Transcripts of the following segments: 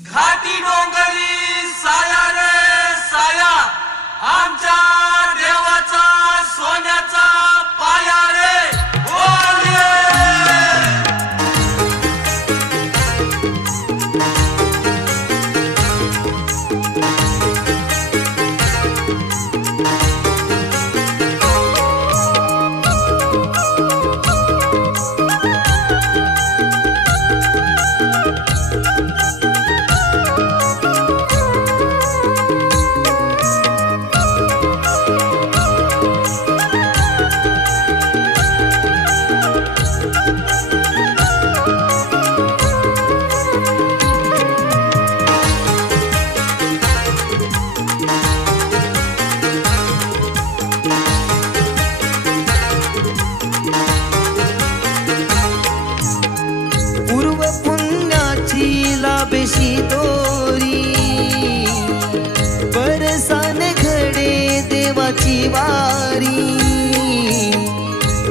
घाटी डोंगरी साया रे साया, आमच्या देवाचा सोन्याचा पाया रे. बोले पूर्व पुण्याची लाभेशी दोरी, बरसाने घडे देवाची वारी.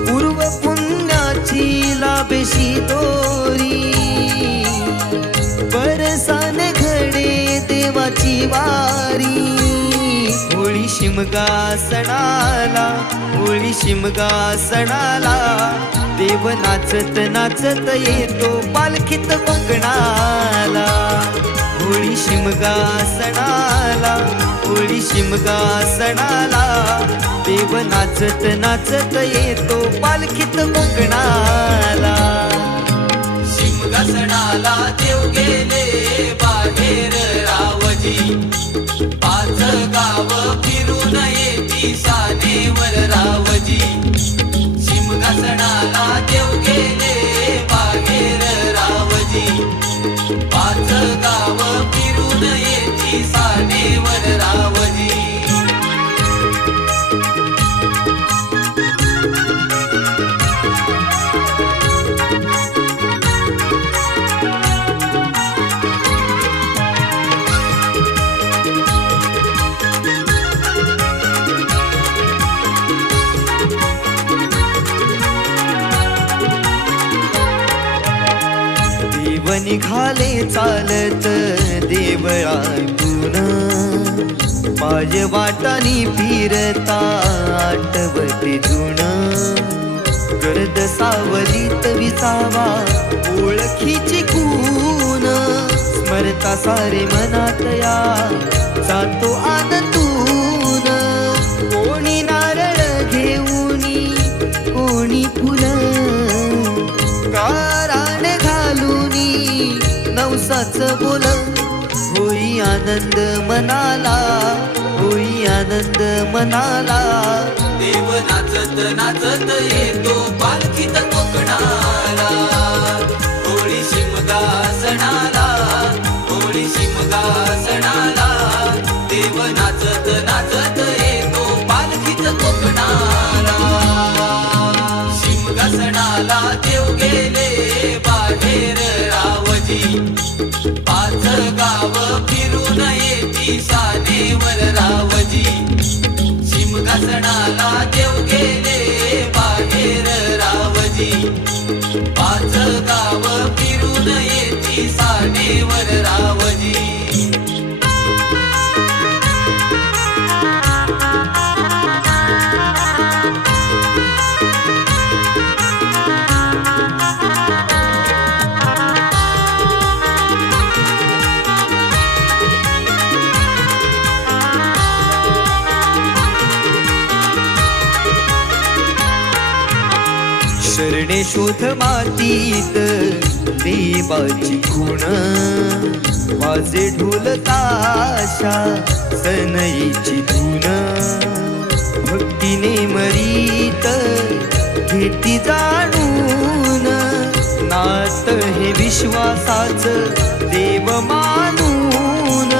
पूर्व पुण्याची लाभेशी दोरी, बरसाने घडे देवाची वारी. होळी शिमगा सणाला, होळी शिमगा सणाला, देव नाचत नाचत येतो पालखीत कोकणाला. होळी शिमगा सणाला, होळी शिमगा सणाला, देव नाचत नाचत येतो पालखीत कोकणाला. शिमगा सणाला देव गेले बाहेर रावजी, पाच गाव फिरून येती सानेवर रावजी. शिमगा सणाला देव गेले बाहेर रावजी, पाच गाव फिरून येती सानेवर रावजी. देव निघाले चालत देवळातून, माझ्या वाटानी फिरता आठवते जुन. गर्द सावलीत विसावा ओळखीची खून, स्मरता सारे मनात या जातो आनंदून. कोणी नारळ घेऊनी, कोणी फुलं काराने घालूनी, नवसाच बोल होई आनंद मनाला, होई आनंद मनाला. देव नाचत नाचत येतो पालखीत कोकणाला. होळी शिमगा सणाला, होळी शिमगा सणाला, देव नाचत नाचत येतो पालखीत कोकणाला. शिमगा सणाला देव गेले बाहेर रावजी, पाच गाव फिरून येती सानेवर रावजी. शिमगा सणाला देव गेले बाहेर रावजी, पाच गाव फिरून येती सानेवर रावजी. शरणे शोध मातीत देवाची खूण, वाजे ढोल ताशा सनईची धून. भक्तीने मरीत घेती जाणून, नात हे विश्वासाच देव मानून.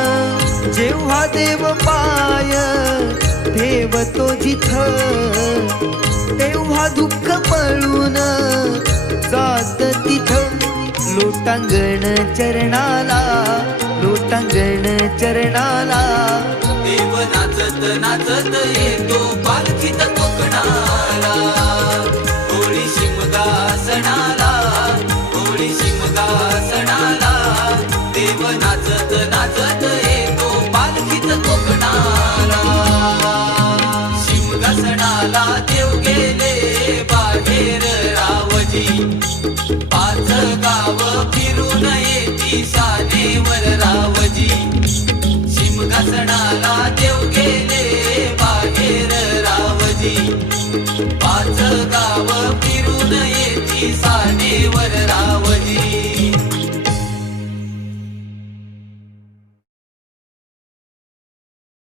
जेव्हा देव पाय ठेवतो जिथं, तेव्हा दुःख पळून जात तिथं. लोटांगण चरणाला, लोटांगण चरणाला, देव नाचत नाचत येतो पालखीत कोकणाला. होळी शिमगा सणाला, होळी शिमगा सणाला, देव नाचत नाचत येतो पालखीत कोकणाला सिंहासनाला देव गेले बाहेर रावजी पाच गाव फिरून येती सानेवर रावजी सिंहासनाला देव गेले बाहेर रावजी पाच गाव फिरून येती